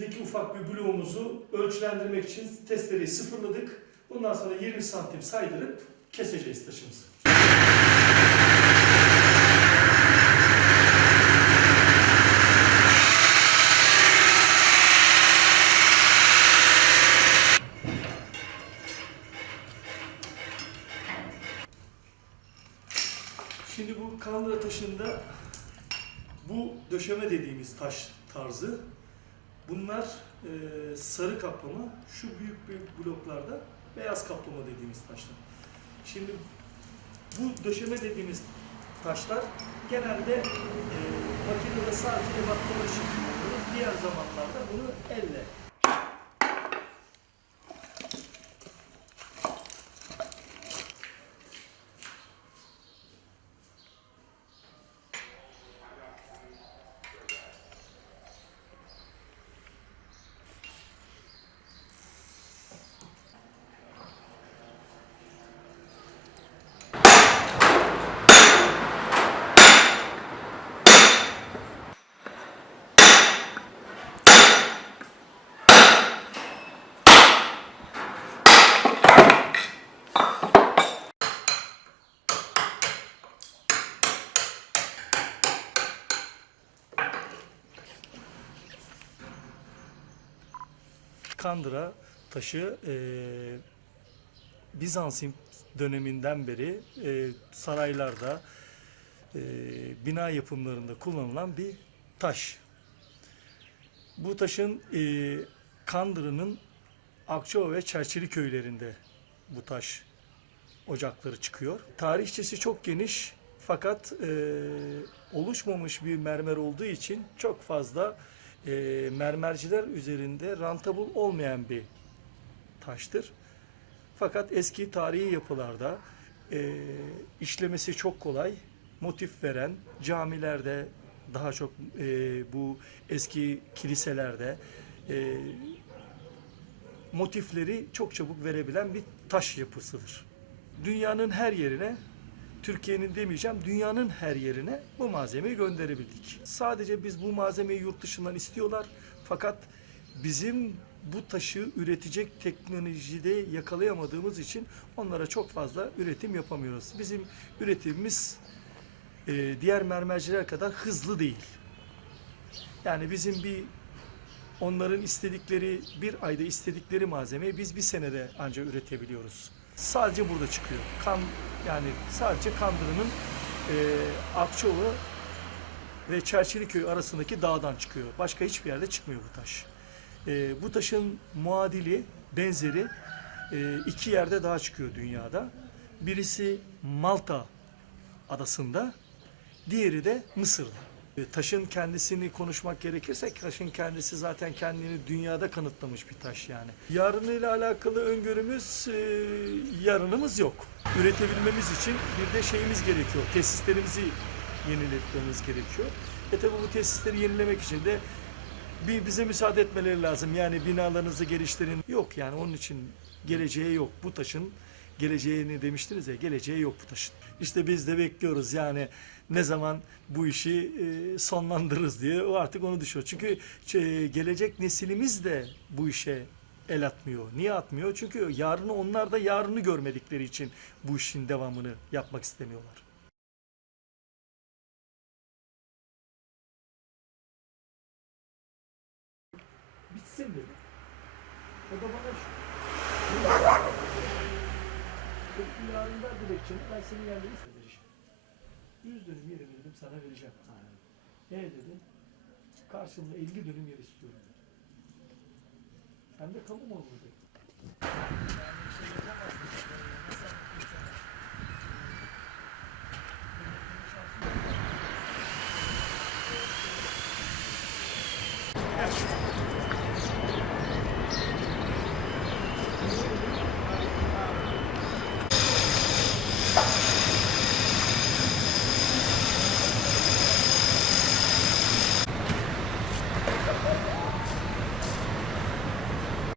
Şuradaki ufak bir bloğumuzu ölçülendirmek için testereyi sıfırladık. Bundan sonra 20 santim saydırıp keseceğiz taşımızı. Şimdi bu kandıra taşında bu döşeme dediğimiz taş tarzı bunlar e, sarı kaplama, şu büyük büyük bloklarda beyaz kaplama dediğimiz taşlar. Şimdi bu döşeme dediğimiz taşlar genelde e, makinede sadece ebatlama için kullanıyoruz. Diğer zamanlarda bunu elle Kandıra taşı e, Bizans döneminden beri e, saraylarda, e, bina yapımlarında kullanılan bir taş. Bu taşın e, Kandıra'nın Akçova ve Çerçili köylerinde bu taş ocakları çıkıyor. Tarihçesi çok geniş fakat e, oluşmamış bir mermer olduğu için çok fazla e, mermerciler üzerinde rantabul olmayan bir taştır. Fakat eski tarihi yapılarda e, işlemesi çok kolay, motif veren camilerde daha çok e, bu eski kiliselerde e, motifleri çok çabuk verebilen bir taş yapısıdır. Dünyanın her yerine Türkiye'nin demeyeceğim, dünyanın her yerine bu malzemeyi gönderebildik. Sadece biz bu malzemeyi yurt dışından istiyorlar. Fakat bizim bu taşı üretecek teknolojide yakalayamadığımız için onlara çok fazla üretim yapamıyoruz. Bizim üretimimiz e, diğer mermerciler kadar hızlı değil. Yani bizim bir onların istedikleri bir ayda istedikleri malzemeyi biz bir senede ancak üretebiliyoruz. Sadece burada çıkıyor. Kan yani sadece Kandırı'nın e, Akçova ve Çerçiliköy arasındaki dağdan çıkıyor. Başka hiçbir yerde çıkmıyor bu taş. E, bu taşın muadili, benzeri e, iki yerde daha çıkıyor dünyada. Birisi Malta adasında, diğeri de Mısır'da. E, Taşın kendisini konuşmak gerekirse taşın kendisi zaten kendini dünyada kanıtlamış bir taş yani. Yarınıyla alakalı öngörümüz e, yarınımız yok. Üretebilmemiz için bir de şeyimiz gerekiyor. Tesislerimizi yeniletmemiz gerekiyor. E tabi bu tesisleri yenilemek için de bir bize müsaade etmeleri lazım. Yani binalarınızı geliştirin. Yok yani onun için geleceği yok. Bu taşın geleceğini demiştiniz ya geleceği yok bu taşın. İşte biz de bekliyoruz yani ne zaman bu işi e, sonlandırırız diye o artık onu düşünüyor. Çünkü şey, gelecek nesilimiz de bu işe el atmıyor. Niye atmıyor? Çünkü yarını onlar da yarını görmedikleri için bu işin devamını yapmak istemiyorlar. Bitsin dedi. O da bana şu. Yarın ver dilekçeni ben senin yerleri vereceğim. 100 dönüm yeri dedim sana vereceğim. E dedi. Karşılığında 50 dönüm yer istiyorum dedi. Hem de kamu malı dedi. Yani şey yapamazsın.